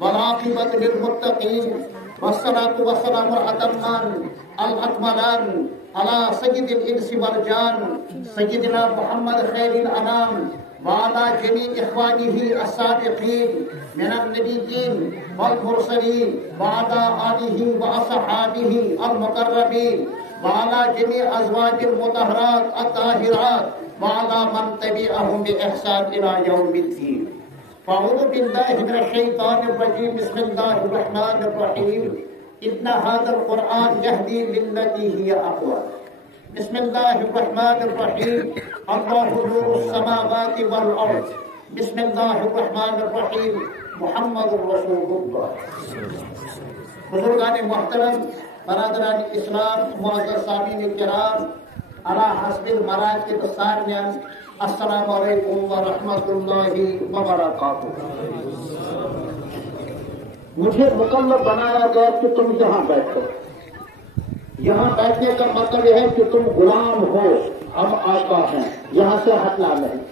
والعاقبة للمتقين والصلاة والسلام الأكملان على سيد الإنس والجان سيدنا محمد خير الأنام وعلى جميع إخوانه الصادقين من النبيين والمرسلين وعلى آله وأصحابه المقربين وعلى جميع أزواج المطهرات الطاهرات وعلى من تبعهم بإحسان إلى يوم الدين. فأعوذ بالله من الشيطان الرجيم. بسم الله الرحمن الرحيم. إن هذا القرآن يهدي للتي هي أقوم. بسم الله الرحمن الرحيم. الله نور السماوات والأرض. بسم الله الرحمن الرحيم. محمد رسول الله. بزرگان محترم، برادران اسلام، معزز سامعین کرام، علی حسب المراکب الثانیہ، السلام علیکم ورحمۃ اللہ وبرکاتہ۔ مجھے مکلف بنایا گیا کہ تم یہاں بیٹھو۔ یہاں بیٹھنے کا مطلب یہ ہے کہ تم غلام ہو، ہم آقا ہیں، یہاں سے ہٹنا نہیں۔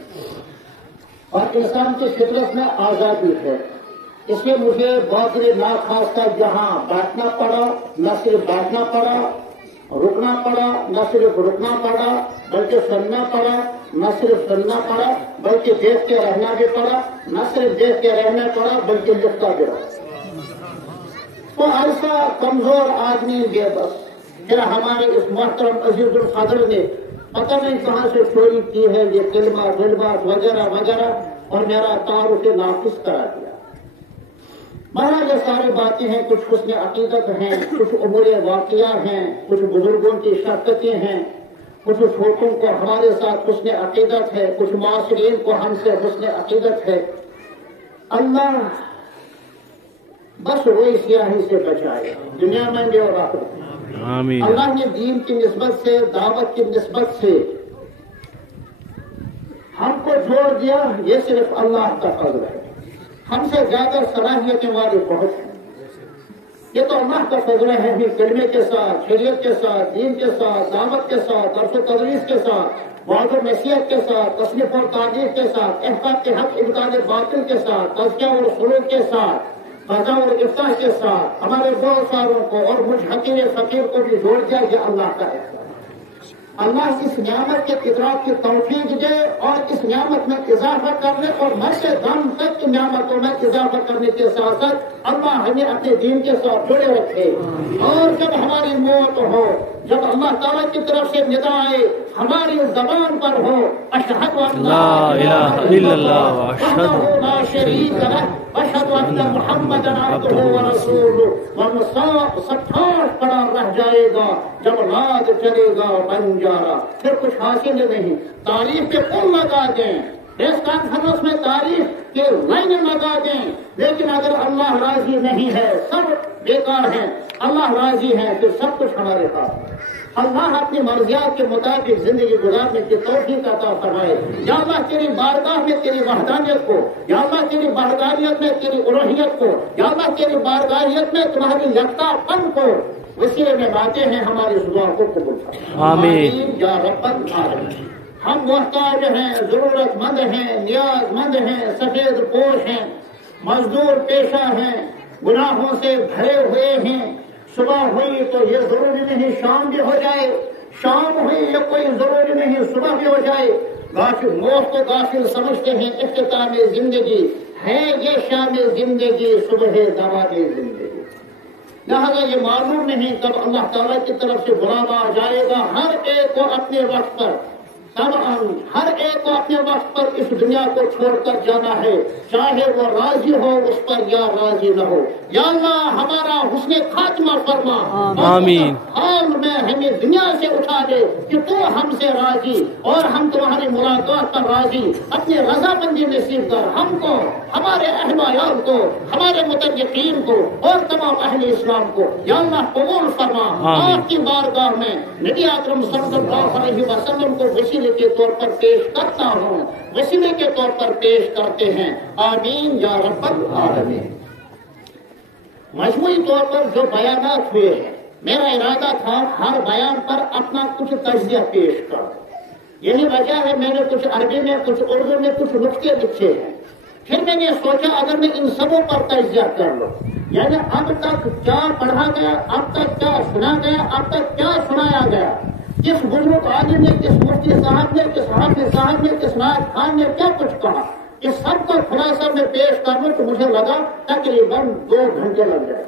اور انسان کی فطرت میں آزادی ہے، اس لیے مجھے بہت ناخواستہ یہاں بیٹھنا پڑا، نہ صرف بیٹھنا پڑا، رکنا پڑا، نہ صرف رکنا پڑا بلکہ سننا پڑا، نہ صرف سننا پڑا بلکہ دیکھ کے رہنا بھی پڑا، نہ صرف دیکھ کے رہنا پڑا بلکہ لکھتا بھی رہا۔ تو ایسا کمزور آدمی بے بس پھر ہمارے اس محترم عزیز القدر نے پتہ نہیں کہاں سے چوری کی ہے یہ کلمہ وغیرہ وغیرہ اور میرا تعارف ناقص کرا دیا۔ مہاراج یہ ساری باتیں ہیں، کچھ حسن عقیدت ہیں، کچھ امور واقعہ ہیں، کچھ بزرگوں کی شفقتیں ہیں، کچھ چھوٹوں کو ہمارے ساتھ حسن عقیدت ہے، کچھ معاصرین کو ہم سے حسن عقیدت ہے۔ اللہ بس وہی سیاہی سے بچائے دنیا میں بھی اور آخرت میں۔ آمین۔ اللہ نے دین کی نسبت سے، دعوت کی نسبت سے ہم کو جوڑ دیا، یہ صرف اللہ کا فضل ہے۔ ہم سے زیادہ صلاحیتیں والے بہت ہیں، یہ تو اللہ کا فضل ہے بھی کلمے کے ساتھ، شریعت کے ساتھ، دین کے ساتھ، دعوت کے ساتھ، درس و تدریس کے ساتھ، وعظ و نصیحت کے ساتھ، تصنیف اور تعریف کے ساتھ، احقاق کے حق انکار باطل کے ساتھ، تزکیہ اور سلوک کے ساتھ، قضا اور افتاح کے ساتھ ہمارے بہت ساروں کو اور مجھ حقیر فقیر کو بھی جوڑ دیا، یہ اللہ کا احسان۔ اللہ اس نعمت کے ادراک کی توفیق دے اور اس نعمت میں اضافہ کرنے اور مرتے دم تک کی نعمتوں میں اضافہ کرنے کے ساتھ ساتھ اللہ ہمیں اپنے دین کے ساتھ جڑے رکھے۔ اور جب ہماری موت ہو، جب اللہ تعالیٰ کی طرف سے ندا آئے، ہماری زبان پر ہو اشہد ان لا الہ الا اللہ وحدہ لا شریک لہ واشہد ان محمدا عبدہ ورسولہ، ورنہ سب ٹھاٹ پڑا رہ جائے گا جب رات چلے گا بنجارا، پھر کچھ حاصل نہیں۔ تعریف کے پل لگا دیں، پریس کانفرنس میں تعریف کے لائنیں لگا دیں، لیکن اگر اللہ راضی نہیں ہے سب بیکار ہیں، اللہ راضی ہے پھر سب کچھ ہمارے پاس ہے۔ اللہ اپنی مرضیات کے مطابق زندگی گزارنے کی توفیق عطا فرمائے۔ یا اللہ تیری بارگاہ میں تیری وحدانیت کو، یا اللہ تیری بارگاہیت میں تیری الوہیت کو، یا اللہ تیری بارگاہیت میں تمہاری یکتا پن کو وسیلے میں لاتے ہیں، ہماری اس دعا کو قبول فرما۔ آمین یا رب العالمین۔ ہم محتاج ہیں، ضرورت مند ہیں، نیاز مند ہیں، سفید پوش ہیں، مزدور پیشہ ہیں، گناہوں سے بھرے ہوئے ہیں۔ صبح ہوئی تو یہ ضروری نہیں شام بھی ہو جائے، شام ہوئی یہ کوئی ضروری نہیں صبح بھی ہو جائے۔ غافل موت کو غافل سمجھتے ہیں، اختتام زندگی ہے یہ شام زندگی، صبح دوام زندگی۔ لہذا یہ معلوم نہیں کب اللہ تعالیٰ کی طرف سے بلاوا آ جائے گا۔ ہر ایک کو اپنے وقت پر، ہر ایک کو اپنے وقت پر اس دنیا کو چھوڑ کر جانا ہے، چاہے وہ راضی ہو اس پر یا راضی نہ ہو۔ یا اللہ ہمارا حسن خاتمہ فرما، آمین۔ حال میں ہمیں دنیا سے اٹھا دے کہ تو ہم سے راضی اور ہم تمہاری ملاقات پر راضی، اپنی رضامندی نصیب کر ہم کو، ہمارے اہل عیال کو، ہمارے متقین کو اور تمام اہل اسلام کو۔ یا اللہ قبول فرما۔ آپ کی بارگاہ میں نبی اکرم صلی اللہ علیہ وسلم کو وسیلے کے طور پر پیش کرتا ہوں، وسیلے کے طور پر پیش کرتے ہیں، آمین یا رب العالمین۔ مجموعی طور پر جو بیانات ہوئے ہیں، میرا ارادہ تھا ہر بیان پر اپنا کچھ تجزیہ پیش کروں، یہی وجہ ہے میں نے کچھ عربی میں، کچھ اردو میں، کچھ نقطے لکھے ہیں پھر میں نے سوچا اگر میں ان سبوں پر تجزیہ کر لوں، یعنی اب تک کیا پڑھا گیا، اب تک کیا سنا گیا، اب تک کیا سنایا گیا، کس بزرگ عالم نے، کس مفتی صاحب نے، کس حافظ صاحب نے، کس نائب خان نے کیا کچھ کہا، یہ سب کا خلاصہ میں پیش کر لوں تو مجھے لگا تقریباً 2 گھنٹے لگ جائے۔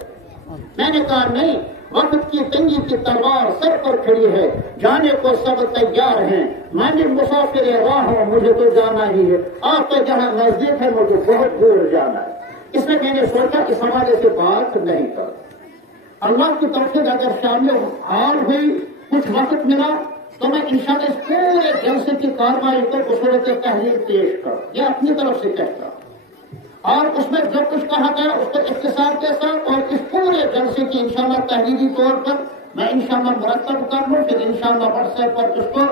میں نے کہا نہیں، وقت کی تنگی کی تلوار سر پر کھڑی ہے، جانے کو سب تیار ہیں، میں بھی مسافر راہ ہوں، مجھے تو جانا ہی ہے، آپ تو جہاں نزدیک ہے مجھے بہت دور جانا ہے۔ اس میں میں نے سوچا اس حوالے سے بات نہیں کر، اللہ کی طرف سے اگر شامل حال ہوئی، کچھ وقت ملا تو میں انشاءاللہ اس پورے جلسے کی کارروائی کو بصورت تحریر پیش کروں، یہ اپنی طرف سے کہتا ہوں، اور اس میں جو کچھ کہا گیا اس کو اختصار کے ساتھ اور اس پورے جلسے کی انشاءاللہ تحریری طور پر میں انشاءاللہ مرتب کر لوں، پھر انشاءاللہ واٹس ایپ پر اس کو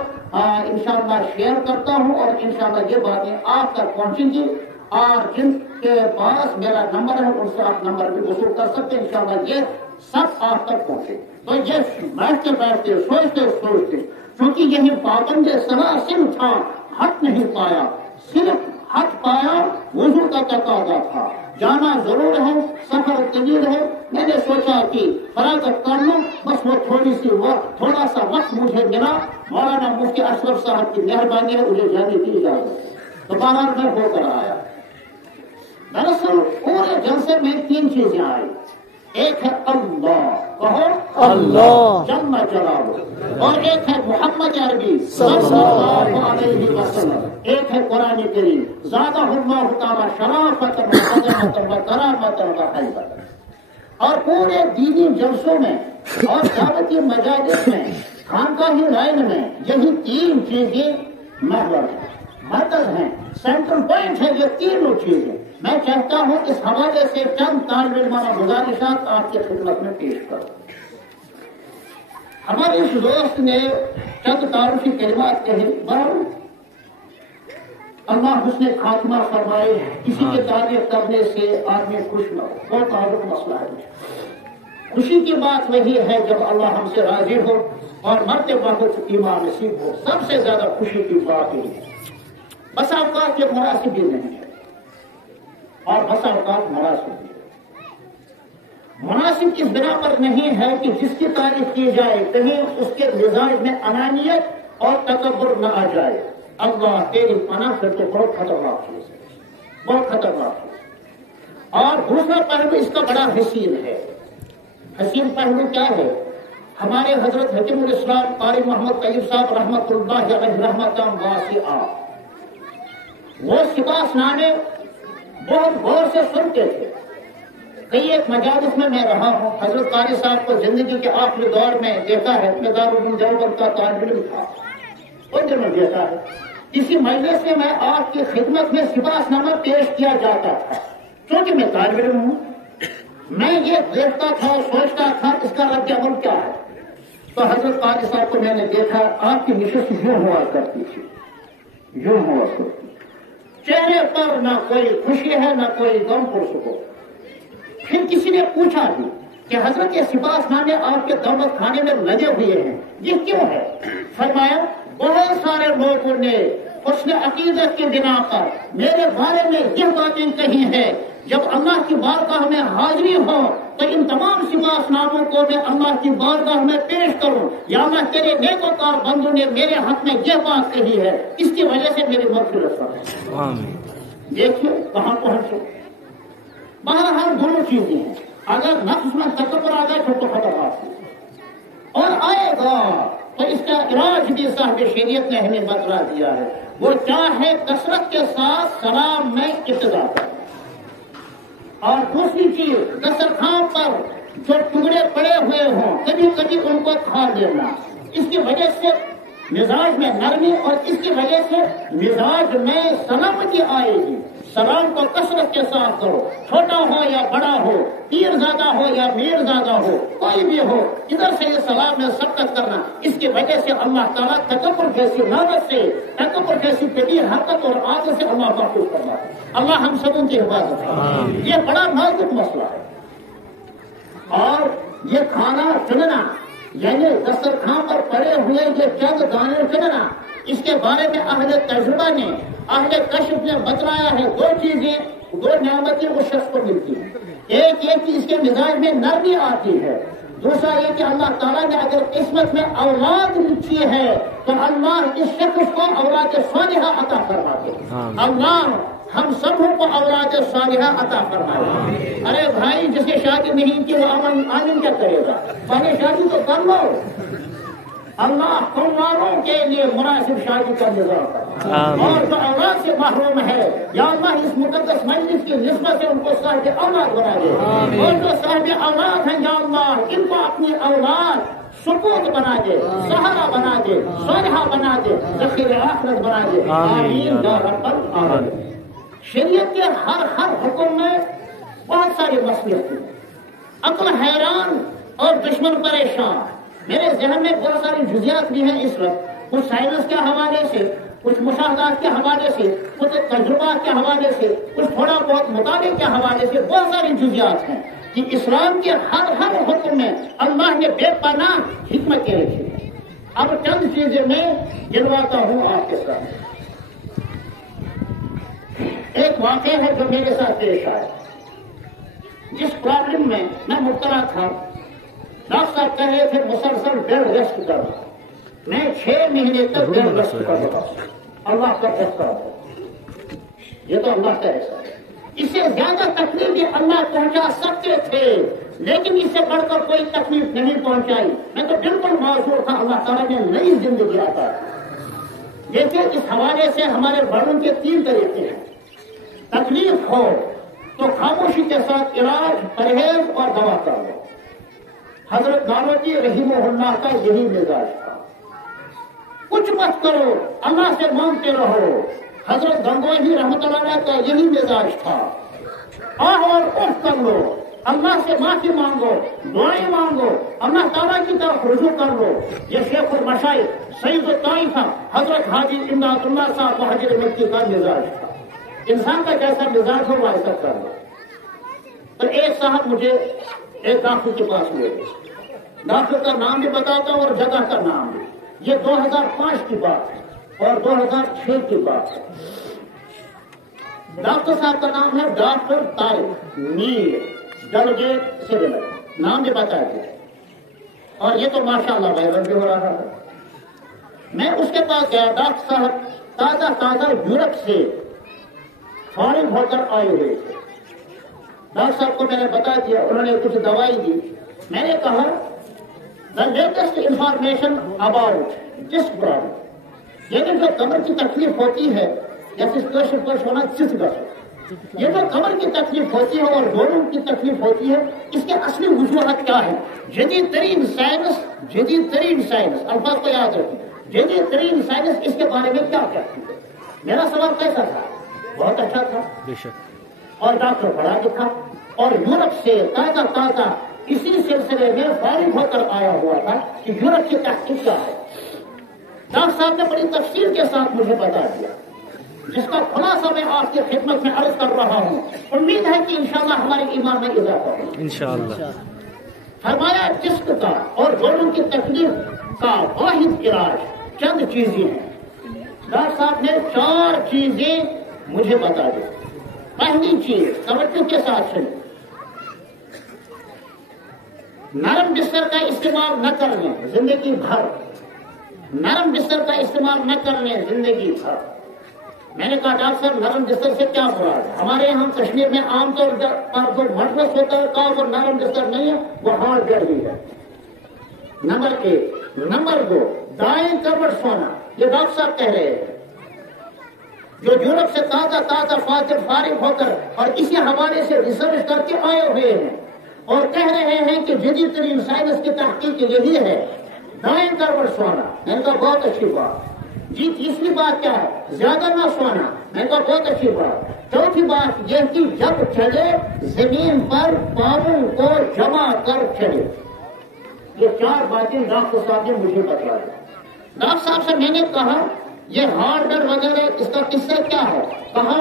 انشاءاللہ شیئر کرتا ہوں، اور انشاءاللہ یہ باتیں آپ تک پہنچیں گی، اور جن کے پاس میرا نمبر ہے ان سے آپ نمبر بھی وصول کر سکتے ہیں، انشاءاللہ یہ سب آپ تک پہنچے۔ تو یہ بیٹھتے بیٹھتے سوچتے سوچتے کیونکہ یہی پابند سلاسل تھا، ہٹ نہیں پایا، صرف ہٹ پایا وضو کا تقاضا تھا، جانا ضرور ہے، سفر طویل ہے، میں نے سوچا کہ فراغت کر لوں، بس وہ تھوڑا سا وقت مجھے ملا، مولانا مفتی اشرف صاحب کی مہربانی ہے، مجھے جانے کی اجازت ہے، تو باہر میں ہو کر آیا۔ دراصل پورے جلسے میں 3 چیزیں آئی، ایک ہے اللہ، کہو اللہ جل جلالہ، اور ایک ہے محمد عربی صلی اللہ علیہ وسلم، ایک ہے قرآن کریم زادہ اللہ تعالی شرافۃ و کرامۃ و حیبۃ۔ اور پورے دینی جلسوں میں اور دعوتی مجالس میں، خانقاہی لائن میں یہی 3 چیزیں محور ہیں، مرکز ہیں، سینٹرل پوائنٹ ہے، یہ تینوں چیزیں۔ میں چاہتا ہوں اس حوالے سے چند طالب علمانہ گزارشات آپ کی خدمت میں پیش کروں۔ ہمارے اس دوست نے چند تعارفی کلمات کہے، اللہ حسن خاتمہ فرمائے، کسی کی تعریف کرنے سے آدمی خوش نہ ہو، بہت تعلق مسئلہ ہے۔ خوشی کی بات وہی ہے جب اللہ ہم سے راضی ہو اور مرتے وقت ایمان نصیب ہو، سب سے زیادہ خوشی کی بات یہ ہے۔ بس اوقات یہ مناسب بھی نہیں ہے، اور بس اوقات مناسب بھی ہے۔ مناسب اس بنا پر نہیں ہے کہ جس کی تعریف کی جائے کہیں اس کے مزاج میں انانیت اور تکبر نہ آ جائے۔ اللہ تیری پناہ سے تو بہت خطرناک چیز ہے، بہت خطرناک چیز۔ اور دوسرا پہلو اس کا بڑا حسین ہے۔ حسین پہلو کیا ہے؟ ہمارے حضرت حکیم الاسلام قاری محمد طیب صاحب رحمۃ اللہ علیہ رحمۃ واسعہ، وہ سپاس نامے بہت غور سے سنتے تھے۔ کئی ایک مجالس میں رہا ہوں، حضرت قاری صاحب کو زندگی کے آخری دور میں دیکھا ہے، دارالعلوم دیوبند کا طالب علم تھا، ان دنوں دیکھا ہے۔ اسی مجلس سے میں آپ کی خدمت میں سپاس نامہ پیش کیا جاتا تھا، کیونکہ میں طالب علم ہوں، میں یہ دیکھتا تھا اور سوچتا تھا اس کا رد عمل کیا ہے۔ تو حضرت قاری صاحب کو میں نے دیکھا، آپ کی نشست یوں ہوا کرتی تھی، یوں ہوا کرتی، چہرے پر نہ کوئی خوشی ہے نہ کوئی غم پرسکون۔ پھر کسی نے پوچھا بھی کہ حضرت یہ سپاس نامے آپ کے دولت خانے میں لگے ہوئے ہیں، یہ کیوں ہے؟ فرمایا بہت سارے لوگوں نے حسن عقیدت کی بنا پر میرے بارے میں یہ باتیں کہی ہیں، جب اللہ کی بارگاہ میں حاضری ہو تو ان تمام سپاس ناموں کو میں اللہ کی بارگاہ میں پیش کروں، یا اللہ تیرے نیکوکار بندوں نے میرے حق میں یہ بات کہی ہے، اس کی وجہ سے میری مغفرت فرما۔ دیکھیے کہاں پہنچے۔ بہرحال دونوں چیزیں ہیں، اگر نفس میں تکبر آ جائے پھر تو خطرناک ہے، اور آئے گا تو اس کا علاج بھی صاحب شریعت نے ہمیں بتلا دیا ہے، وہ چاہے کثرت کے ساتھ سلام میں ابتدا کرے، اور دوسری چیز دسترخوان پر جو ٹکڑے پڑے ہوئے ہوں کبھی کبھی ان کو کھا لینا، اس کی وجہ سے مزاج میں نرمی اور اس کی وجہ سے مزاج میں سلامتی آئے گی۔ سلام کو کثرت کے ساتھ کرو، چھوٹا ہو یا بڑا ہو، پیر زیادہ ہو یا میر زیادہ ہو، کوئی بھی ہو، ادھر سے یہ سلام میں سبقت کرنا، اس کی وجہ سے اللہ تعالیٰ تکبر جیسی لعنت سے، تکبر جیسی کبیر حرکت اور عادت سے اللہ محفوظ کرنا ہے۔ اللہ ہم سبوں کی حفاظت ہے۔ یہ بڑا نازک مسئلہ ہے، اور یہ کھانا چننا، یعنی دسترخوان پر پڑے ہوئے یہ چند دانے چننا، اس کے بارے میں اہل تجربہ نے، اہل کشف نے بتلایا ہے، 2 چیزیں دو نعمتیں اس شخص کو ملتی ہیں. ایک یہ کہ اس کے مزاج میں نرمی آتی ہے. دوسرا یہ کہ اللہ تعالیٰ نے اگر قسمت میں اولاد لکھی ہے تو اللہ اس شخص کو اولاد صالحہ عطا فرماتے. اللہ ہم سبوں کو اولاد صالحہ عطا فرمائے. ارے بھائی جس کی شادی نہیں کی وہ آمین کیا کرے گا؟ پہلے شادی تو کر لو. اللہ تم والوں کے لیے مناسب شادی کا نظام کرنا. اور جو اولاد سے محروم ہے یا اللہ اس مقدس مجلس کی نسبت سے ان کو صاحب اولاد بنا دے. اور جو صاحب اولاد ہیں یا اللہ ان کو اپنی اولاد سکوت بنا دے, سہارا بنا دے, صالحہ بنا دے, ذخیرہ آخرت بنا دے. آمین یا رب العالمین. شریعت کے ہر حکم میں بہت ساری مصلحت ہیں. عقل حیران اور دشمن پریشان. میرے ذہن میں بہت ساری جزیات بھی ہیں اس وقت, کچھ سائنس کے حوالے سے, کچھ مشاہدات کے حوالے سے, کچھ تجربات کے حوالے سے, کچھ تھوڑا بہت مطالعے کے حوالے سے بہت ساری جزیات ہیں کہ اسلام کے ہر حکم میں اللہ نے بے پناہ حکمتیں رکھی ہیں. اب چند چیزیں میں گنواتا ہوں آپ کے ساتھ. ایک واقعہ ہے جو میرے ساتھ پیش آیا. جس پرابلم میں مبتلا تھا, ڈاکٹر صاحب کہہ رہے تھے مسلسل بیڈ ریسٹ کرنا. میں 6 مہینے تک بیڈ ریسٹ کر رہا ہوں. اللہ کا احسان ہے, یہ تو اللہ کا احسان ہے. اس سے زیادہ تکلیف بھی اللہ پہنچا سکتے تھے لیکن اس سے بڑھ کر کوئی تکلیف نہیں پہنچائی. میں تو بالکل معذور تھا. اللہ تعالیٰ نے نئی زندگی عطا کی. دیکھیں اس حوالے سے ہمارے بڑوں کے 3 طریقے ہیں. تکلیف ہو تو خاموشی کے ساتھ علاج, پرہیز اور دوا کر لو. حضرت نانوتوی رحمہ اللہ کا یہی مزاج تھا. کچھ مت کرو, اللہ سے مانگتے رہو. حضرت گنگوہی رحمۃ اللہ علیہ کا یہی مزاج تھا. آہ اور اف کر لو, اللہ سے معافی مانگو, دعائیں مانگو, اللہ تعالیٰ کی طرف رجوع کر لو. یہ شیخ المشائخ سید الطائفہ حضرت حاجی امداد اللہ صاحب مہاجر مکی کا مزاج تھا. انسان کا جیسا مزاج ہو وہ ایسا کر لو. تو ایک صاحب مجھے ایک ڈاکٹر کے پاس ہوئے. ڈاکٹر کا نام بھی بتاتا ہوں اور جگہ کا نام بھی. یہ 2005 کی بات ہے اور 2006 کی بات ہے. ڈاکٹر صاحب کا نام ہے ڈاکٹر طارق میر, ڈلگیٹ سری نگر. نام بھی بتا دیا. اور یہ تو ماشاءاللہ وائرل بھی ہو رہا ہے. میں اس کے پاس گیا. ڈاکٹر صاحب تازہ یورپ سے فارغ ہو کر آئے ہوئے تھے. ڈاکٹر صاحب کو میں نے بتا دیا, انہوں نے کچھ دوائی دی. میں نے کہا the latest information about this problem. لیکن جو کمر کی تکلیف ہوتی ہے یا ہونا یہ جو کمر کی تکلیف ہوتی ہے اور گولوں کی تکلیف ہوتی ہے, اس کے اصلی وجوہات کیا ہے؟ جدید ترین سائنس الفاظ کو یاد رکھیں. جدید ترین سائنس اس کے بارے میں کیا کہتی ہے؟ میرا سوال کیسا تھا؟ بہت اچھا تھا. بے شک. اور ڈاکٹر پڑھا لکھا اور یورپ سے تازہ اسی سلسلے میں فارغ ہو کر آیا ہوا تھا کہ یورپ کی تحقیق کیا ہے. ڈاکٹر صاحب نے بڑی تفصیل کے ساتھ مجھے بتا دیا, جس کا خلاصہ میں آپ کی خدمت میں عرض کر رہا ہوں. امید ہے کہ انشاءاللہ ہمارے ایمان میں اضافہ ہوگا انشاءاللہ. فرمایا جسم کا اور جوڑوں کی تکلیف کا واحد علاج چند چیزیں ہیں. ڈاکٹر صاحب نے 4 چیزیں مجھے بتا دی. پہلی چیز توجہ کے ساتھ سنیں, نرم بستر کا استعمال نہ کرنے زندگی بھر. نرم بستر کا استعمال نہ کرنے زندگی بھر. میں نے کہا ڈاکٹر صاحب نرم بستر سے کیا مراد؟ ہمارے یہاں کشمیر میں عام طور پر جو مٹرس ہوتا ہے کہا وہ نرم بستر نہیں ہے, وہ ہارڈ بیڈ بھی ہے. نمبر 1. نمبر 2, دائیں کروٹ سونا. یہ ڈاکٹر صاحب کہہ رہے ہیں جو یورپ سے تازہ فارغ ہو کر اور اسی حوالے سے ریسرچ کر کے آئے ہوئے ہیں اور کہہ رہے ہیں کہ جدید ترین سائنس کی تحقیق یہی ہے دائیں کروٹ سونا. میں نے کہا بہت اچھی بات. جی تیسری بات کیا ہے؟ زیادہ نہ سونا. میں نے کہا بہت اچھی بات. چوتھی بات یہ کہ جب چلے زمین پر پاؤں کو جمع کر چلے. یہ 4 باتیں ڈاکٹر صاحب نے مجھے بتلا دی. ڈاکٹر صاحب سے میں نے کہا یہ ہارڈ بیڈ وغیرہ اس کا قصہ کیا ہے؟ کہا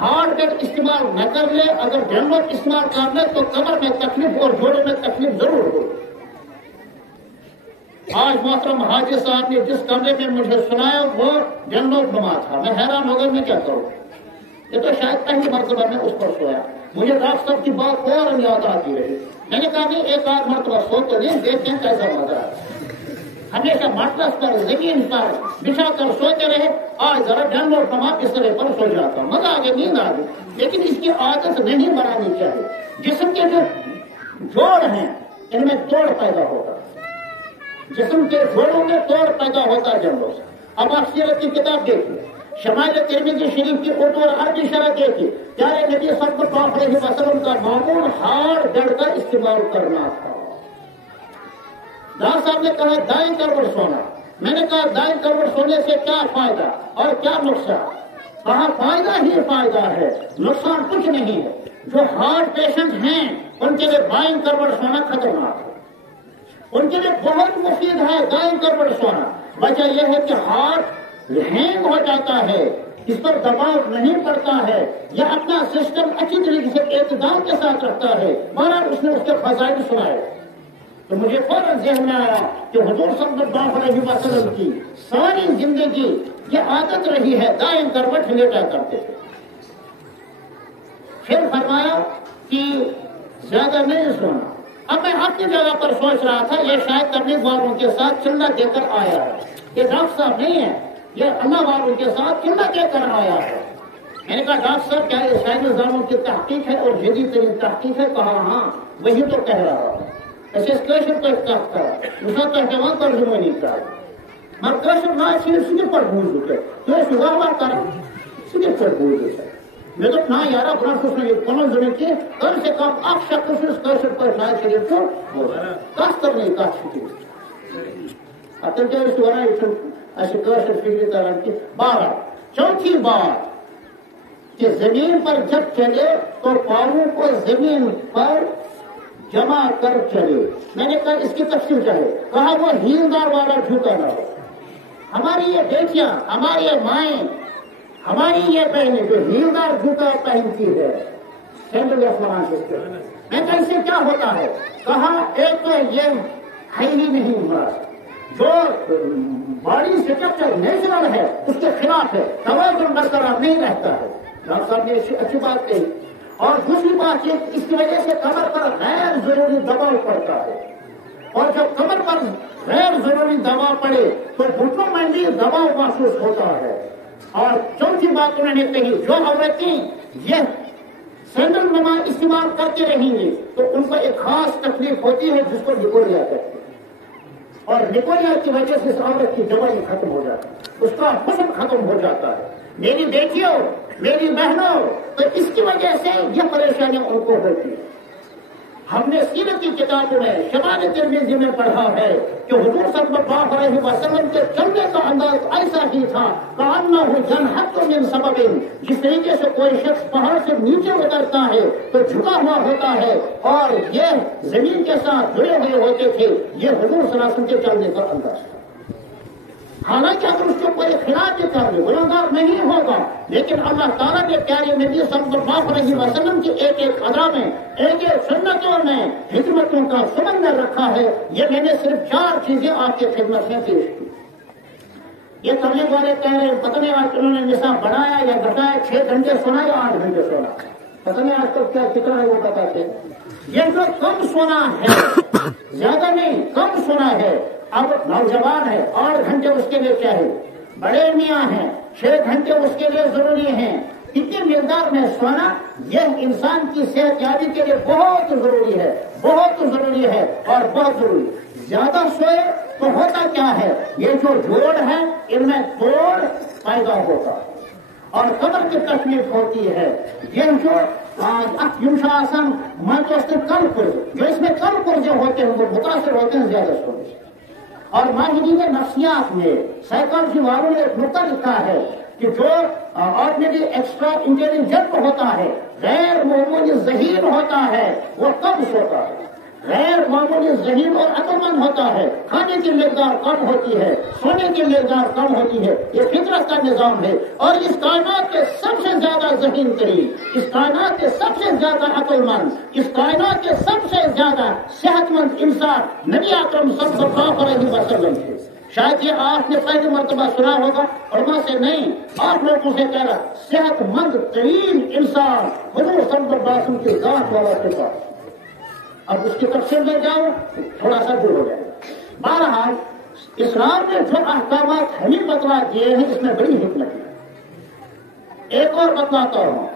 ہارڈ بیڈ استعمال نہ کر لے, اگر جنرل استعمال کر لے تو کمر میں تکلیف اور جوڑوں میں تکلیف ضرور ہو. آج محترم حاجی صاحب نے جس کمرے میں مجھے سنایا وہ جنرل گھما تھا. میں حیران ہو گیا, میں کیا کروں. یہ تو شاید پہلی مرتبہ میں اس پر سویا، مجھے ڈاکٹر صاحب کی بات فوراً یاد آتی رہی، میں نے کہا نہیں ایک آدھ مرتبہ سو تو نہیں، دیکھتے ہیں کیسا مزہ ہے۔ ہمیشہ مٹرس پر زمین پر بچھا کر سوتے رہے، آج ذرا ڈنڈ اور کما بسترے پر سو جاتا، مزہ آ گیا، نیند آ گئی، لیکن اس کی عادت نہیں بنانی چاہیے۔ جسم کے جو جوڑ ہیں ان میں توڑ پیدا ہوگا، جسم کے جوڑوں میں توڑ پیدا ہوتا ہے جنگوں سے۔ اب آپ سیرت کی کتاب دیکھیے، شمائل ترمذی شریف کی اردو اور عربی شرح دیکھیے، پیارے نبی صلی اللہ علیہ وسلم کا معمول ہار گڑھ کر استعمال کرنا تھا۔ ڈاکٹر صاحب نے کہا دائیں کروڑ سونا، میں نے کہا دائیں کروڑ سونے سے کیا فائدہ اور کیا نقصان؟ کہا فائدہ ہی فائدہ ہے، نقصان کچھ نہیں ہے۔ جو ہارٹ پیشنٹ ہیں ان کے لیے بائیں کروڑ سونا خطرناک ہے، ان کے لیے بہت مفید ہے دائیں کروڑ سونا۔ وجہ یہ ہے کہ ہارٹ ہینگ ہو جاتا ہے، اس پر دباؤ نہیں پڑتا ہے، یا اپنا سسٹم اچھی طریقے سے اعتدال کے ساتھ رکھتا ہے۔ مہاراج اس نے اس کے فضائل سنائے تو مجھے فوراً ذہن میں آیا کہ حضور صلی اللہ علیہ وسلم کی ساری زندگی یہ عادت رہی ہے دائیں کروٹ لیٹا کرتے تھے۔ پھر فرمایا کہ زیادہ نہیں سونا۔ اب میں اپنی جگہ پر سوچ رہا تھا یہ شاید تبلیغ والوں کے ساتھ چندہ دے کر آیا ہے، یہ ڈاکٹر صاحب نہیں ہے، یہ اللہ والوں کے ساتھ چندہ دے کر آیا ہے۔ میں نے کہا ڈاکٹر صاحب کیا یہ شاید نظاموں کی تحقیق ہے اور جدید ترین تحقیق ہے؟ کہا ہاں وہی تو کہہ رہا ہوں۔ کیشن پر کہتا ہے دوسرا کہتے وہاں ترجمہ نہیں کر مگر کیشن نہ صرف پر بھول چکے تو اس واہ کر صرف پر بھول چکے میں تو نہ یارا برا خوش نہیں کون زمین کی کم سے کم آپ شخص اس کیشن پر نہ شریف کو کس کر نہیں کس فکر اتن کے اس ورا ایسے کیشن فکر کرن کی 12 چوتھی بات کہ زمین پر جب چلے تو پاؤں کو زمین پر جمع کر چلے۔ میں نے کہا اس کی تفصیل چاہے، کہا وہ ہیلدار والا جھوٹا نہ ہو۔ ہماری یہ بیٹیاں، ہماری یہ مائیں، ہماری یہ بہنیں جو ہیلدار جھوٹا پہنتی ہے سینڈل فلان سے، میں کہا اس سے کیا ہوتا ہے؟ کہا ایک تو یہ ہائیلی نہیں ہوا، جو باڈی اسٹرکچر نیچرل ہے اس کے خلاف ہے، توازن برقرار نہیں رہتا ہے۔ ڈاکٹر صاحب نے اچھی بات کہی۔ اور دوسری بات یہ اس کی وجہ سے کمر پر غیر ضروری دباؤ پڑتا ہے، اور جب کمر پر غیر ضروری دباؤ پڑے تو گھٹنوں میں بھی دباؤ محسوس ہوتا ہے۔ اور چوتھی بات انہوں نے کہی جو عورتیں یہ سینڈل نما استعمال کرتے رہیں گی تو ان کو ایک خاص تکلیف ہوتی ہے جس کو نکولیا کہتے ہیں، اور نکولیا کی وجہ سے اس عورت کی جوانی ختم ہو جاتی ہے، اس کا حسن ختم ہو جاتا ہے۔ میری بیٹیوں، میری بہنوں، تو اس کی وجہ سے یہ پریشانیاں ان کو ہوتی ہیں۔ ہم نے سیرت کی کتابوں میں شمائل ترمذی میں پڑھا ہے کہ حضور صلی اللہ علیہ وسلم کے چلنے کا انداز ایسا ہی تھا کأنہ ينحط من سبب، جس طریقے سے کوئی شخص پہاڑ سے نیچے اترتا ہے تو جھکا ہوا ہوتا ہے اور یہ زمین کے ساتھ جڑے ہوئے ہوتے تھے، یہ حضور صلی اللہ علیہ وسلم کے چلنے کا انداز تھا۔ حالانکہ اگر اس کو کوئی خلاف کر لے گناہگار نہیں ہوگا، لیکن اللہ تعالیٰ کے پیارے نبی صلی اللہ علیہ وسلم کی ایک ایک ادا میں، ایک ایک سنتوں میں حکمتوں کا سمندر رکھا ہے۔ یہ میں نے صرف 4 چیزیں آپ کی خدمت میں پیش کی۔ یہ تبلیغ والے کہہ رہے ہیں پتہ نہیں آج انہوں نے نصاب بڑھایا یا گھٹایا، 6 گھنٹے سونا یا 8 گھنٹے سونا، پتہ نہیں آج تک کیا کتنا ہے وہ بتاتے ہیں۔ یہ جو کم سونا ہے، زیادہ نہیں کم سونا ہے، اب نوجوان ہے 8 گھنٹے اس کے لیے چاہیے، بڑے میاں ہیں 6 گھنٹے اس کے لیے ضروری ہیں۔ اتنی مقدار میں سونا یہ انسان کی صحت یابی کے لیے بہت ضروری ہے، بہت ضروری ہے اور بہت ضروری۔ زیادہ سوئے تو ہوتا کیا ہے، یہ جو جوڑ ہے ان میں توڑ پیدا ہوتا اور کمر کی تکلیف ہوتی ہے۔ یہ جو یمشاسن کم پرزے، جو اس میں کم پرزے ہوتے ہیں وہ متاثر ہوتے ہیں زیادہ سونے سے۔ اور ماہرین نفسیات میں سائیکالوجی والوں نے ایک نقطہ لکھا ہے کہ جو آرڈنری ایکسٹرا انٹیلیجنٹ ہوتا ہے، غیر معمولی ذہین ہوتا ہے، وہ کم سوتا ہے۔ غیر معمولی ذہین اور عقل مند ہوتا ہے، کھانے کی مقدار کم ہوتی ہے، سونے کی مقدار کم ہوتی ہے۔ یہ فطرت کا نظام ہے۔ اور اس کائنات کے سب سے زیادہ ذہین ترین، اس کائنات کے سب سے زیادہ عقل مند، اس کائنات کے سب سے زیادہ صحت مند انسان نبی اکرم صلی اللہ علیہ وسلم تھے۔ شاید یہ آپ نے پہلی مرتبہ سنا ہوگا، علماء سے نہیں، آپ لوگوں سے کہہ رہا، صحت مند ترین انسان حضور صلی اللہ علیہ وسلم کی ذات والا صفات۔ اب اس کی تفصیل میں جاؤ تھوڑا سا دور ہو جائے گا۔ بہرحال اسلام نے جو احکامات ہمیں بتلا دیے ہیں اس میں بڑی حکمت ہے۔ ایک اور بتلاتا ہوں،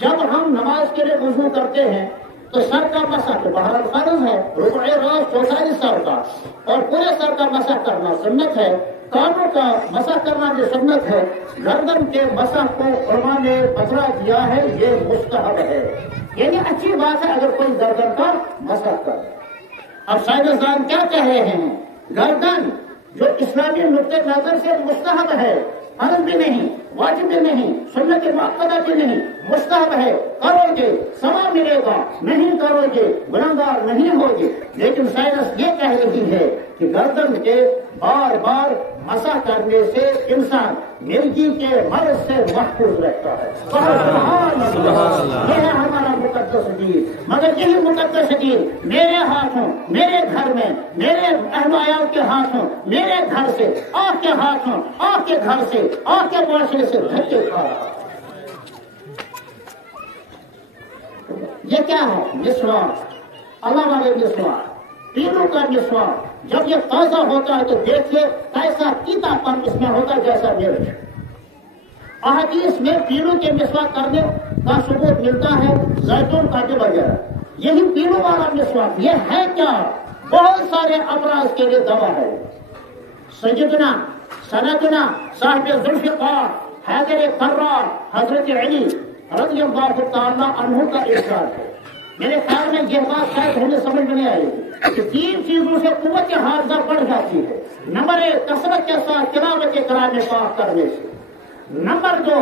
جب ہم نماز کے لیے وضو کرتے ہیں تو سر کا مسح تو بہرحال فرض ہے، رکوع راست چوتھائی سر کا اور پورے سر کا مسح کرنا سنت ہے، کانوں کا مسح کرنا بھی سنت ہے، گردن کے مسح کو علماء نے بتلا دیا ہے یہ مستحب ہے، یعنی اچھی بات ہے اگر کوئی گردن کا مسح کرے۔ اب سائنسدان کیا کہہ رہے ہیں؟ گردن جو اسلامی نقطۂ نظر سے مستحب ہے، فرض بھی نہیں، واجب بھی نہیں، سنت مؤکدہ بھی نہیں، مستحب ہے، کرو گے ثواب ملے گا، نہیں کرو گے گنہگار نہیں ہوگے۔ لیکن سائنس یہ کہہ رہی ہے کہ گردن کے بار بار مسح کرنے سے انسان مرگی کے مرض سے محفوظ رہتا ہے۔ سبحان اللہ، یہ ہے ہمارا مقدس دین۔ مگر یہی مقدس دین میرے ہاتھوں، میرے گھر میں، میرے اہل و عیال کے ہاتھوں، میرے گھر سے، آپ کے ہاتھوں، آپ کے گھر سے، آپ کے معاشرے سے دھکے کھا رہا ہے۔ یہ کیا ہے؟ مسواک، اللہ والے مسواک، پیروں کا مسواک۔ جب یہ تازہ ہوتا ہے تو دیکھیے کیسا تیتا پن اس میں ہوتا ہے جیسا مرچ۔ احادیث میں پیروں کے مسواک کرنے کا ثبوت ملتا ہے، زیتون کا جو وغیرہ۔ یہی پیروں والا مسواک یہ ہے کیا؟ بہت سارے امراض کے لیے دوا ہے۔ سیدنا سندنا صاحب ذوالفقار حیدر کرار حضرت علی رضی اللہ تعالیٰ عنہ کا ارشاد ہے۔ میرے خیال میں یہ بات شاید ہمیں سمجھ میں نہیں آئے گی کہ 3 چیزوں سے قوت حافظہ بڑھ جاتی ہے۔ نمبر 1 کثرت کے ساتھ تلاوت کلام پاک کرنے سے، نمبر 2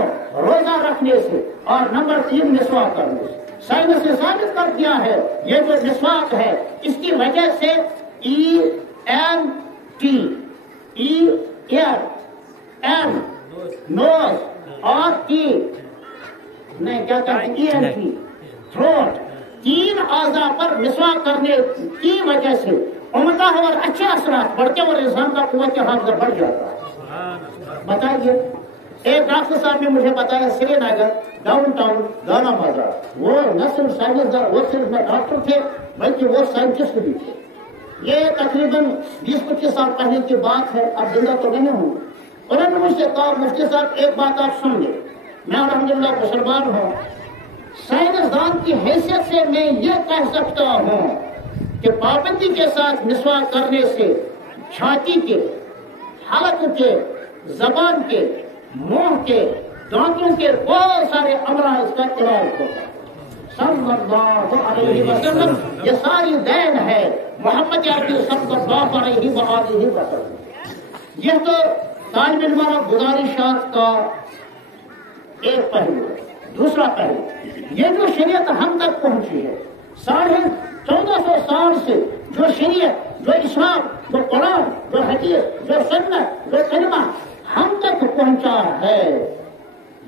روزہ رکھنے سے، اور نمبر 3 مسواک کرنے سے۔ سائنس نے ثابت کر دیا ہے یہ جو مسواک ہے اس کی وجہ سے ENT ایئر، M نوز اور T نہیں کیا کہتے ہیں ENT تھروٹ، 3 اعضاء پر مسواک کرنے کی وجہ سے عمدہ اور اچھے اثرات بڑھتے اور انسان کا قوت حافظہ بڑھ جاتا ہے۔ بتائیے، ایک ڈاکٹر صاحب نے مجھے بتایا سری نگر ڈاؤن ٹاؤن گانا بازار، وہ نہ صرف سائنسدان، وہ صرف نہ ڈاکٹر تھے بلکہ وہ سائنٹسٹ بھی تھے۔ یہ تقریباً 20-25 سال پہلے کی بات ہے، اب زندہ تو نہیں ہوں۔ انہوں نے مجھ سے کہا مفتی صاحب ایک بات آپ سن لیں، میں الحمدللہ مسلمان ہوں، سائنسدان کی حیثیت سے میں یہ کہہ سکتا ہوں کہ پابندی کے ساتھ مسواک کرنے سے چھاتی کے، حلق کے، زبان کے، منہ کے، دانتوں کے بہت سارے امراض کا علاج ہوتا ہے۔ صلی اللہ علیہ وسلم یہ ساری دین ہے محمد عربی صلی اللہ علیہ وآلہ وسلم۔ یہ تو طالب علمانہ گزارشات کا ایک پہلو ہے۔ دوسرا پہلو یہ جو شریعت ہم تک پہنچی ہے 1450 سال سے، جو شریعت، جو اسلام، جو قرآن، جو حدیث، جو سنت، جو کلمہ ہم تک پہنچا ہے،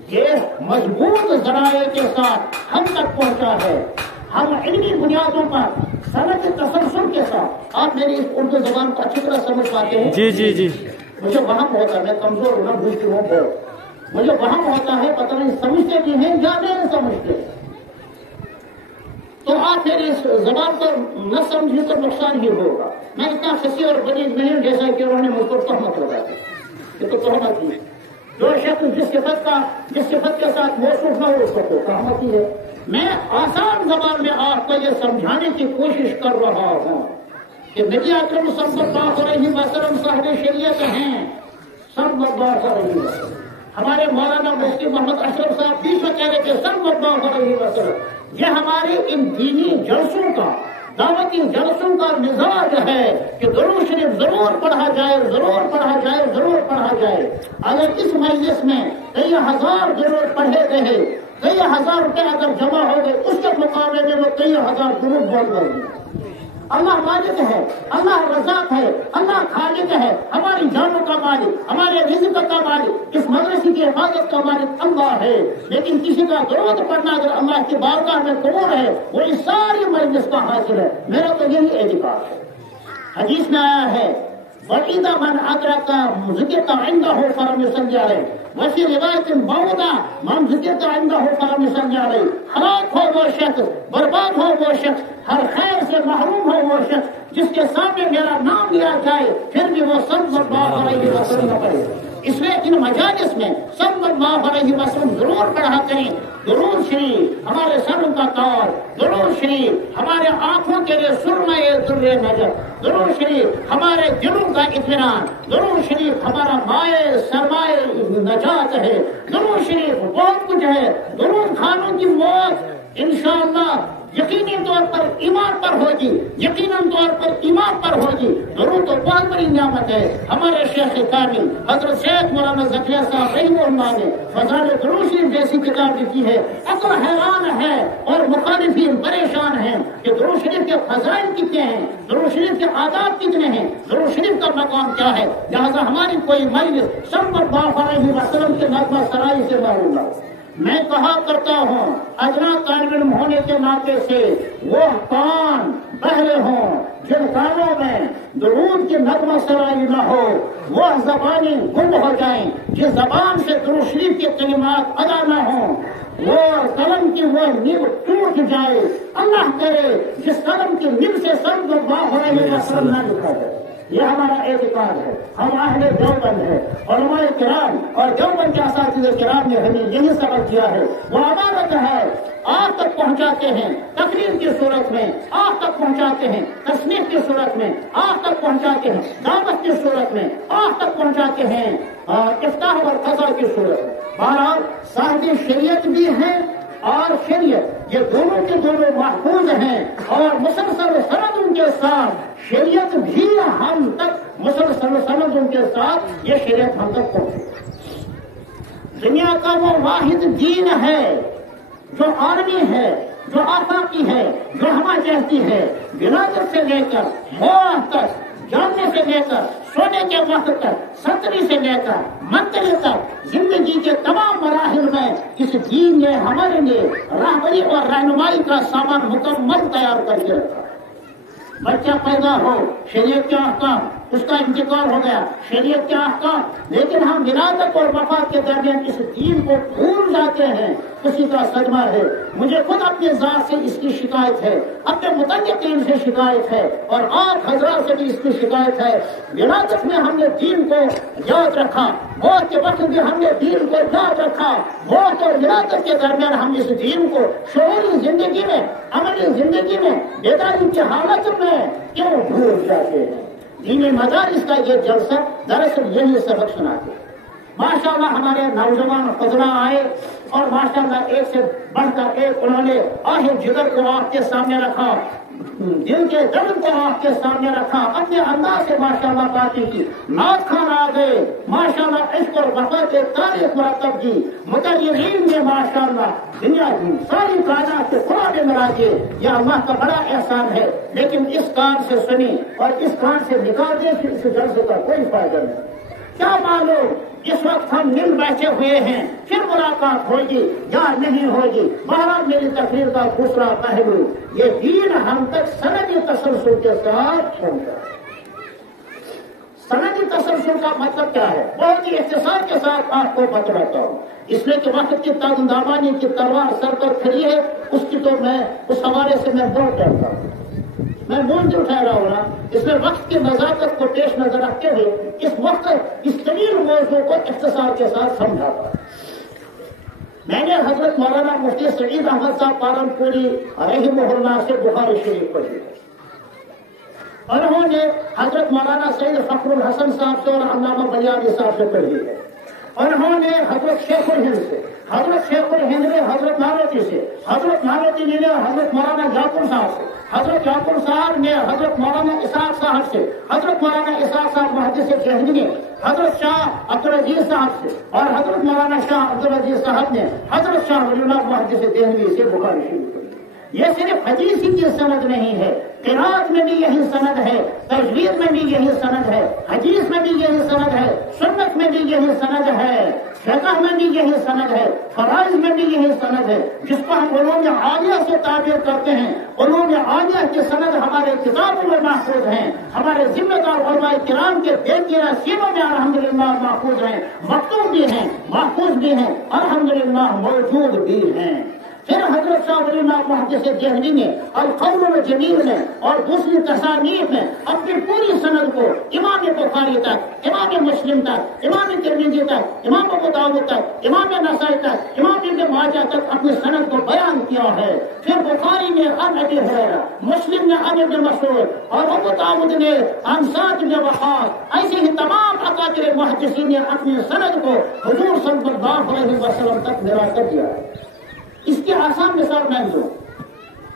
یہ مضبوط ذرائع کے ساتھ ہم تک پہنچا ہے۔ ہم علمی بنیادوں پر سند تسلسل کے ساتھ، آپ میری اس اردو زبان کو اچھی طرح سمجھ پاتے ہیں؟ جی جی جی، مجھے وہم ہوتا ہے، میں کمزور ہوں نا، بھولتی ہوں بہت، مجھے وہم ہوتا ہے، پتہ نہیں سمجھتے بھی ہیں یا نہیں سمجھتے۔ تو آپ میری اس زبان کو نہ سمجھے تو نقصان ہی ہوگا۔ میں اتنا خسی اور بڑی نہیں جیسا کہ انہوں نے مجھ کو تہمت لگا دی، یہ تو تہمت ہی ہے۔ جو شخص جس صفت کے ساتھ موصوف نہ ہو اس کو تہمت ہی ہے۔ میں آسان زبان میں آپ کو یہ سمجھانے کی کوشش کر رہا ہوں کہ نبی اکرم صلی اللہ علیہ وسلم صاحب شریعت ہیں، صلی اللہ علیہ وسلم۔ ہمارے مولانا مفتی محمد اشرف صاحب بھی کہہ رہے تھے صلی اللہ علیہ وسلم۔ یہ ہمارے ان دینی جلسوں کا، دعوتی جلسوں کا مزاج ہے کہ درود شریف ضرور پڑھا جائے، ضرور پڑھا جائے، ضرور پڑھا جائے۔ اگر اس مجلس میں کئی ہزار درود پڑھے گئے، کئی ہزار روپے اگر جمع ہو گئے، اس کے مقابلے میں وہ کئی ہزار درود بول گئے۔ اللہ مالک ہے، اللہ رزاق ہے، اللہ خالق ہے، ہماری جانوں کا مالک، ہمارے رزق کا مالک، اس مدرسے کی حفاظت کا مالک اللہ ہے۔ لیکن کسی کا درود پڑھنا اگر اللہ کی بارگاہ میں قبول ہے، وہ اس ساری مجلس کا حاصل ہے۔ میرا تو یہی اعتقاد ہے۔ حدیث میں آیا ہے وَإِذَا مَنْ أَدْرَكَ ذُكِرَ عِنْدَهُ فَلَمْ يُصَلِّ عَلَيْهِ وفي روایت مودا من ذکر عنده فلم يصلي عليه. ہلاک ہو وہ شخص، برباد ہو وہ شخص، ہر خیر سے محروم ہو وہ شخص جس کے سامنے میرا نام لیا جائے پھر بھی وہ صلی اللہ علیہ وسلم پڑھے. اس لیے ان مجالس میں صلی اللہ علیہ وسلم ضرور پڑھا کریں. درود شریف ہمارے سروں کا تاج، درود شریف ہمارے آنکھوں کے لیے سرمۂ در نظر، درود شریف ہمارے دلوں کا اطمینان، درود شریف ہمارا مائے سرمائے نجات ہے، درود شریف بہت کچھ ہے. درود خانوں کی موت انشاءاللہ یقینی طور پر ایمان پر ہوگی، یقیناً طور پر ایمان پر ہوگی. درود تو بہت بڑی نعمت ہے. ہمارے شیخ کامل حضرت شیخ مولانا زکریا صاحب رحمہ اللہ نے فضائل درود شریف جیسی کتاب لکھی ہے. عقل حیران ہے اور مخالفین پریشان ہیں کہ درود شریف کے فضائل کتنے ہیں، درود شریف کے آداب کتنے ہیں، درود شریف کا مقام کیا ہے. لہٰذا ہماری کوئی مجلس صلی اللہ علیہ وسلم کے نغمہ سرائی سے محروم نہ ہو. میں کہا کرتا ہوں ادنا طالب علم ہونے کے ناطے سے وہ کان بہرے ہوں جن کانوں میں درود کی نغمہ سرائی نہ ہو، وہ زبانیں گم ہو جائیں جس زبان سے درود شریف کے کلمات ادا نہ ہوں، وہ قلم کی وہ نب ٹوٹ جائے. اللہ کرے جس قلم کی نب سے صلی اللہ علیہ وسلم نہ لکھا جائے. یہ ہمارا اعتقاد ہے. ہم اہل دیوبند ہے، علماء کرام اور دیوبند کے اساتذہ کرام نے ہمیں یہی سبق دیا ہے. وہ امانت ہے، آپ تک پہنچاتے ہیں تقریر کی صورت میں، آپ تک پہنچاتے ہیں تصنیف کی صورت میں، آپ تک پہنچاتے ہیں دعوت کی صورت میں، آپ تک پہنچاتے ہیں افتاح اور قضا کی صورت میں. بہرحال صاحب شریعت بھی ہیں اور شریعت یہ دونوں کے دونوں محفوظ ہیں اور مسلسل سند ان کے ساتھ شریعت بھی ہم تک مسلسل سند ان کے ساتھ یہ شریعت ہم تک پہنچے. دنیا کا وہ واحد دین ہے جو عالمی ہے، جو آفاقی ہے، جو ہمیں کہتی ہے ولادت سے لے کر موت تک، جاننے سے لے کر سونے کے وقت تک، ستری سے لے کر منتری تک زندگی کے تمام مراحل میں اس دین نے ہمارے لیے راہبری اور رہنمائی کا سامان مکمل تیار کر کے رکھا. بچہ پیدا ہو شریعت کے احکام، اس کا انتقال ہو گیا شریعت کے احکام، لیکن ہم ولادت اور وفات کے درمیان اس دین کو بھول جاتے ہیں. اسی کا صدمہ ہے. مجھے خود اپنے ذات سے اس کی شکایت ہے، اپنے متعلقین سے شکایت ہے اور آپ حضرات سے بھی اس کی شکایت ہے. ولادت میں ہم نے دین کو یاد رکھا، موت کے وقت بھی ہم نے دین کو یاد رکھا. موت اور ولادت کے درمیان ہم اس دین کو شعوری زندگی میں، عملی زندگی میں، بیداری کی حالت میں کیوں بھول جاتے ہیں؟ دینی مدارس کا یہ جلسہ دراصل یہی سبق سناتے ہیں. ماشاءاللہ ہمارے نوجوان فضلا آئے اور ماشاءاللہ ایک سے بڑھ کر ایک انہوں نے آہ جگر کو آپ کے سامنے رکھا، دل کے درد کو آپ کے سامنے رکھا، اپنے انداز سے ماشاءاللہ باتیں کی. نعت خان آ گئے ماشاءاللہ، عشق اور وفا کے تاریخ مرتب کی. مترجمین نے ماشاءاللہ دنیا کی ساری کائنات کے قرآن میں ملا کے یہ اللہ کا بڑا احسان ہے. لیکن اس کان سے سنی اور اس کان سے نکال دے پھر اس جلسے کا کوئی فائدہ نہیں. کیا معلوم اس وقت ہم مل بیٹھے ہوئے ہیں پھر ملاقات ہوگی یا نہیں ہوگی. بہرحال میری تقریر کا دوسرا پہلو یہ دین ہم تک سندی تسلسل کے ساتھ پہنچا. سندی تسلسل کا مطلب کیا ہے؟ بہت ہی اختصار کے ساتھ آپ کو بتلاتا ہوں، اس لیے کہ وقت کی دامانی کی تلوار سر پر کھڑی ہے. اس کی تو میں اس حوالے سے میں بہت ڈرتا ہوں، میں مونج اٹھا رہا ہوں نا. اس میں وقت کی نزاکت کو پیش نظر رکھتے ہوئے اس وقت اس طویل موضوع کو اختصار کے ساتھ سمجھاتا ہوں. میں نے حضرت مولانا مفتی سعید احمد صاحب پالنپوری رحمہ اللہ سے بخاری شریف پڑھی ہے. انہوں نے حضرت مولانا سید فخر الحسن صاحب سے اور علامہ بلیانی صاحب سے پڑھی ہے. انہوں نے حضرت شیخ الہند سے، حضرت شیخ الہند نے حضرت نانوتی سے، حضرت نانوتی نے حضرت مولانا یعقوب صاحب سے، حضرت یعقوب صاحب نے حضرت مولانا اسحاق صاحب سے، حضرت مولانا اسحاق صاحب محدث دہلوی نے حضرت شاہ عبدالعزیز صاحب سے، اور حضرت مولانا شاہ عبدالعزیز صاحب نے حضرت شاہ ولی اللہ محدث دہلوی سے بخاری شریف پڑھی. یہ صرف حدیث ہی کی سند نہیں ہے، قرات میں بھی یہی سند ہے، تجوید میں بھی یہی سند ہے، حدیث میں بھی یہی سند ہے، سنت میں بھی یہی سند ہے، فقہ میں بھی یہی سند ہے، فرائض میں بھی یہی سند ہے، جس کو ہم علوم عالیہ سے تعبیر کرتے ہیں۔ علوم عالیہ کے سند ہمارے کتابوں میں محفوظ ہیں، ہمارے ذمہ دار علماء کرام کے بیتیرہ سینوں میں الحمدللہ محفوظ ہیں، مکتوب بھی ہیں، محفوظ بھی ہیں، الحمدللہ موجود بھی ہیں۔ پھر حضرت صاحب امام محدث دہلوی نے القول الجمیل میں اور دوسری تصانیف میں اپنی پوری سند کو امام بخاری تک، امام مسلم تک، امام ترمذی تک، امام ابو داؤد تک، امام نسائی تک، امام ابن ماجہ تک اپنی سند کو بیان کیا ہے۔ پھر بخاری نے عن ابی ہریرہ، مسلم نے عن ابن مسعود اور ابو داؤد نے عن سعد بن وقاص، ایسے ہی تمام اکابر محدثین نے اپنی سند کو حضور صلی اللہ علیہ وسلم تک ملا کر دیا ہے۔ اس کی آسان مثال میں دوں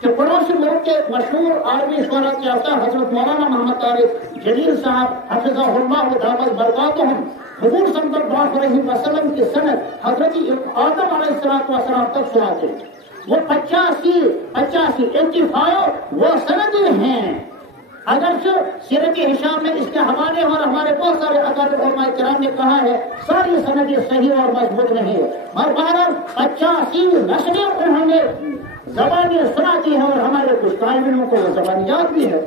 کہ پڑوسی ملک کے مشہور عالمی شہرت یافتہ حضرت مولانا محمد طارق جلیل صاحب حفظہ اللہ دامت برکاتہم حضور صلی اللہ علیہ وسلم کی سند حضرت آدم علیہ السلام تک سناتے ہیں۔ وہ 85 وہ سندیں ہیں، اگرچہ سیرت ہشام میں اس کے حوالے اور ہمارے بہت سارے اکابر علماء کرام نے کہا ہے ساری سندیں صحیح اور مضبوط نہیں ہے، مگر بہرحال 85 نسلیں انہوں نے زبانیں سناتی ہیں اور ہمارے کچھ طالبوں کو وہ زبان یاد بھی ہے۔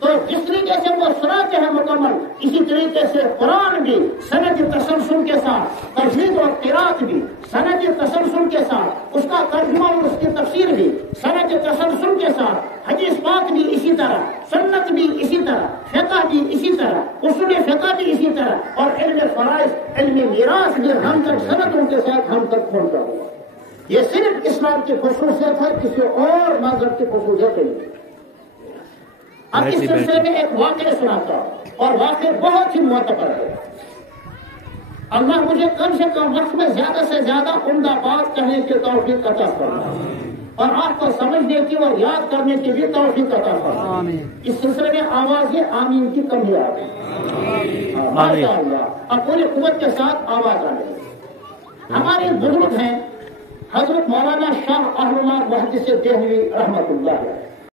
تو جس طریقے سے وہ سناتے ہیں مکمل، اسی طریقے سے قرآن بھی سند تسلسل کے ساتھ، تجوید اور قرات بھی سند تسلسل کے ساتھ، اس کا ترجمہ اور اس کی تفسیر بھی سند تسلسل کے ساتھ، حدیث پاک بھی اسی طرح، سنت بھی اسی طرح، فقہ بھی اسی طرح، اصول فقہ بھی اسی طرح، اور علم فرائض، علم میراث بھی ہم تک سندوں کے ساتھ ہم تک پہنچا ہوا۔ یہ صرف اسلام کی خصوصیت ہے، کسی اور مذہب کی خصوصیت نہیں۔ اب اس سلسلے میں ایک واقعہ سناتا ہوں، اور واقعہ بہت ہی معتبر ہے۔ اللہ مجھے کم سے کم وقت میں زیادہ سے زیادہ عمدہ بات کہنے کی توفیق عطا فرمائے، اور آپ کو سمجھنے کی اور یاد کرنے کی بھی توفیق عطا فرمائے۔ اس سلسلے میں آواز آمین کی کمی آ گئی، ماشاء اللہ، اب پوری قوت کے ساتھ آواز آ گئی۔ ہمارے بزرگ ہیں حضرت مولانا شاہ احمد محدث دہلوی رحمۃ اللہ علیہ،